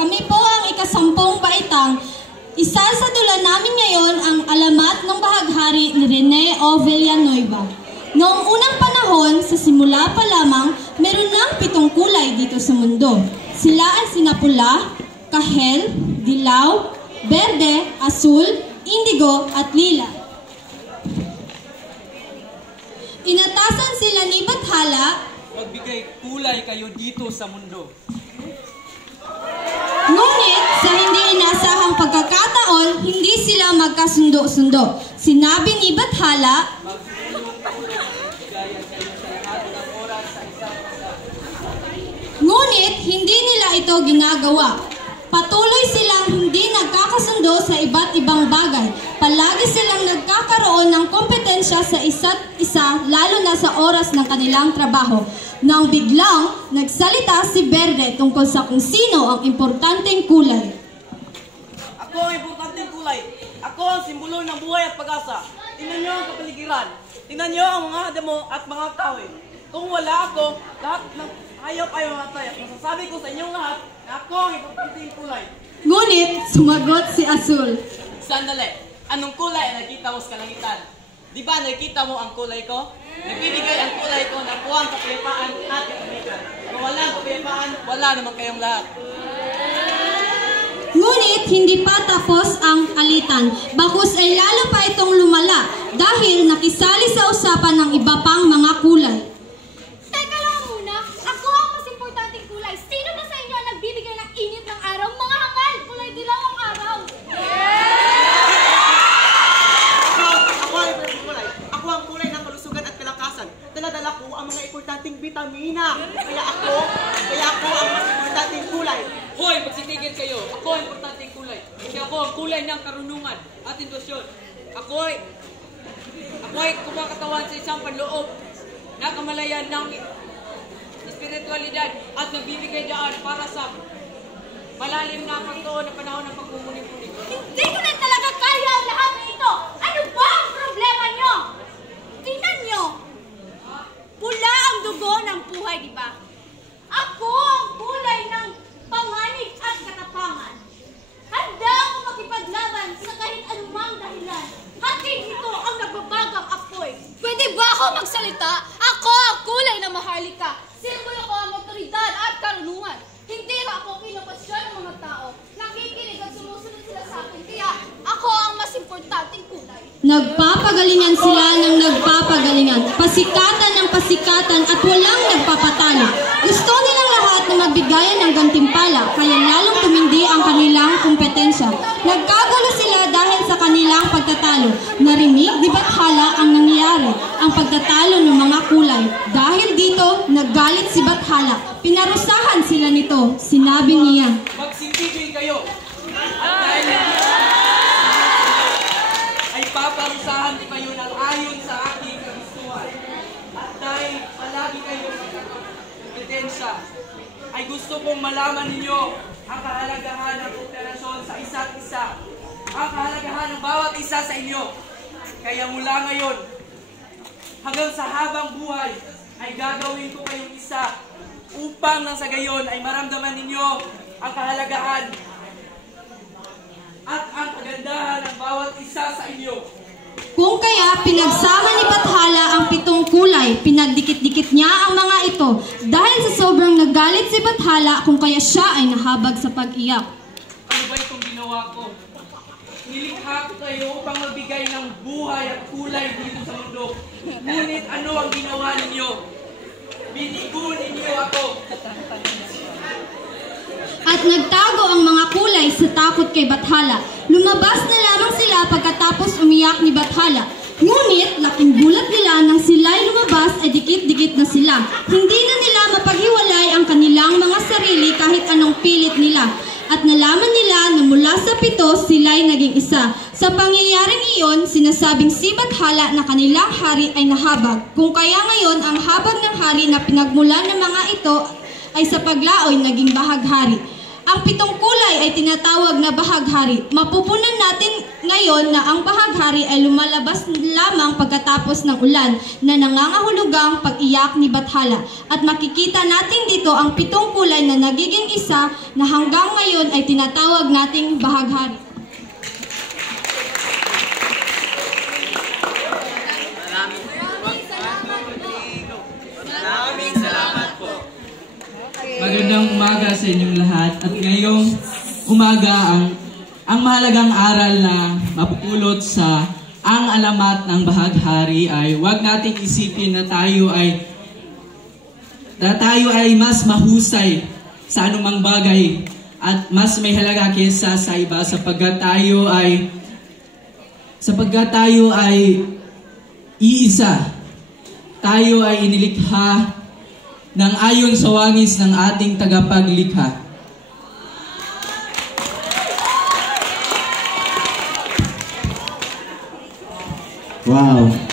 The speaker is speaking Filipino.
Kami po ang ika-10 baitang. Isa sa dula namin ngayon ang alamat ng bahaghari ni Rene O. Villanueva. Noong unang panahon, sa simula pa lamang, meron ng 7 kulay dito sa mundo. Sila ay sinapula, kahel, dilaw, berde, asul, indigo at lila. Inatasan sila ni Bathala, magbigay kulay kayo dito sa mundo. Ngunit sa hindi inasahang pagkakataon, hindi sila magkasundo-sundo. Sinabi ni Bathala, ngunit hindi nila ito ginagawa. Patuloy silang hindi nagkakasundo sa iba't ibang bagay. Palagi silang nagkakaroon ng kompetensya sa isa't isa, lalo na sa oras ng kanilang trabaho. Nang biglang nagsalita si Berde tungkol sa kung sino ang importanteng kulay. Ako ang importanteng kulay. Ako ang simbolo ng buhay at pag-asa. Tingnan niyo ang kapaligiran. Tingnan niyo ang mga damo at mga kahoy. Kung wala ako, lahat ng hayop ay mamatay. Masasabi ko sa inyong lahat na ako ang importanteng kulay. Ngunit sumagot si Asul. Sandali, anong kulay ang nakita mo sa kalangitan? Di ba nakita mo ang kulay ko? Nagbibigay ang kulay ko na buwang kapayapaan at katahimikan. Kung walang kapayapaan, wala naman kayong lahat. Ngunit hindi pa tapos ang alitan. Bakus ay lalo pa itong lumala dahil nakisali sa usapan ng iba pang mga kulay. Teka lang muna, ako ang mas importanteng kulay. Sino na sa inyo ang nagbibigay ng init ng araw? Mga hangal, kulay dilaw ang araw. Ako ang kulay ng kalusugan at kalakasan. Daladala ko ang mga importanteng bitamina. Kaya ako ang mas importanteng kulay. Hoy, magsitigil kayo. Ako ang importanteng kulay. Kasi ako ang kulay ng karunungan at intusyon. Ako ay kumakatawan sa isang panloob na kamalayan ng espiritualidad at nagbibigay daan para sa malalim na pagtuon na panahon ng pagmumuni-muni. Hindi ko na talaga kaya ang lahat na ito. Ano ba ang problema nyo? Tingnan nyo. Pula ang dugo ng buhay, di ba? Ako ang kulay ng panganib at katapangan. Handa akong makipaglaban sa kahit anumang dahilan. Hatid ito ang nagbabagang apoy. Pwede ba ako magsalita? Ako ang kulay ng maharlika. Simbolo ko ang otoridad at karunungan. Hindi ako kinapasya ng mga tao. Nakikinig at sumusunod sila sa akin. Kaya ako ang mas importanteng kulay. Nagpapagalingan sila ng nagpapagalingan. Pasikatan ng pasikatan at walang nagpapatalo. Gusto nilang lahat na magbigayan ng gantimpala, kaya lalong tumindi ang kanilang kompetensya. Nagkagulo sila dahil sa kanilang pagtatalo. Narinig di Bathala ang nangyayari, ang pagtatalo ng mga kulay. Dahil dito, naggalit si Bathala. Pinarusahan sila nito. Sinabi niya, Magsindigil kayo. At dahil ay paparusahan ko kayo ng ayon sa aking kagustuhan. At dahil palagi kayo sa kompetensya, ay gusto kong malaman ninyo ang kahalagahan ng kooperasyon sa isa't isa. Ang kahalagahan ng bawat isa sa inyo. Kaya mula ngayon, hanggang sa habang buhay, ay gagawin ko kayong isa upang nang sa gayon ay maramdaman ninyo ang kahalagahan at ang kagandahan ng bawat isa sa inyo. kung kaya pinagsama ni Bathala ang 7 kulay, pinagdikit-dikit niya ang mga ito. Dahil sa sobrang nagalit si Bathala, kung kaya siya ay nahabag sa pag-iyak. Ano ba itong ginawa ko? Nilikha ko kayo upang magbigay ng buhay at kulay dito sa mundo. Ngunit ano ang ginawa ninyo? Binigo ninyo ako. At nagtago ang mga kulay sa takot kay Bathala. Lumabas na lamang sila pagkatapos umiyak ni Bathala. Ngunit laking gulat nila nang sila'y lumabas ay dikit-dikit na sila. Hindi na nila mapaghiwalay ang kanilang mga sarili kahit anong pilit nila. At nalaman nila na mula sa 7 sila'y naging isa. Sa pangyayaring iyon, sinasabing si Bathala na kanilang hari ay nahabag. Kung kaya ngayon ang habag ng hari na pinagmulan ng mga ito ay sa paglaoy naging bahaghari. Ang 7 kulay ay tinatawag na bahaghari. Mapupunan natin ngayon na ang bahaghari ay lumalabas lamang pagkatapos ng ulan na nangangahulugang pag-iyak ni Bathala. At makikita natin dito ang 7 kulay na nagiging isa na hanggang ngayon ay tinatawag nating bahaghari. Magandang umaga sa inyong lahat at ngayong umaga ang mahalagang aral na mapupulot sa ang alamat ng bahaghari ay huwag nating isipin na tayo ay mas mahusay sa anumang bagay at mas may halaga kaysa sa iba sapagkat tayo ay iisa. Tayo ay inilikha nang ayon sa wangis ng ating tagapaglikha. Wow!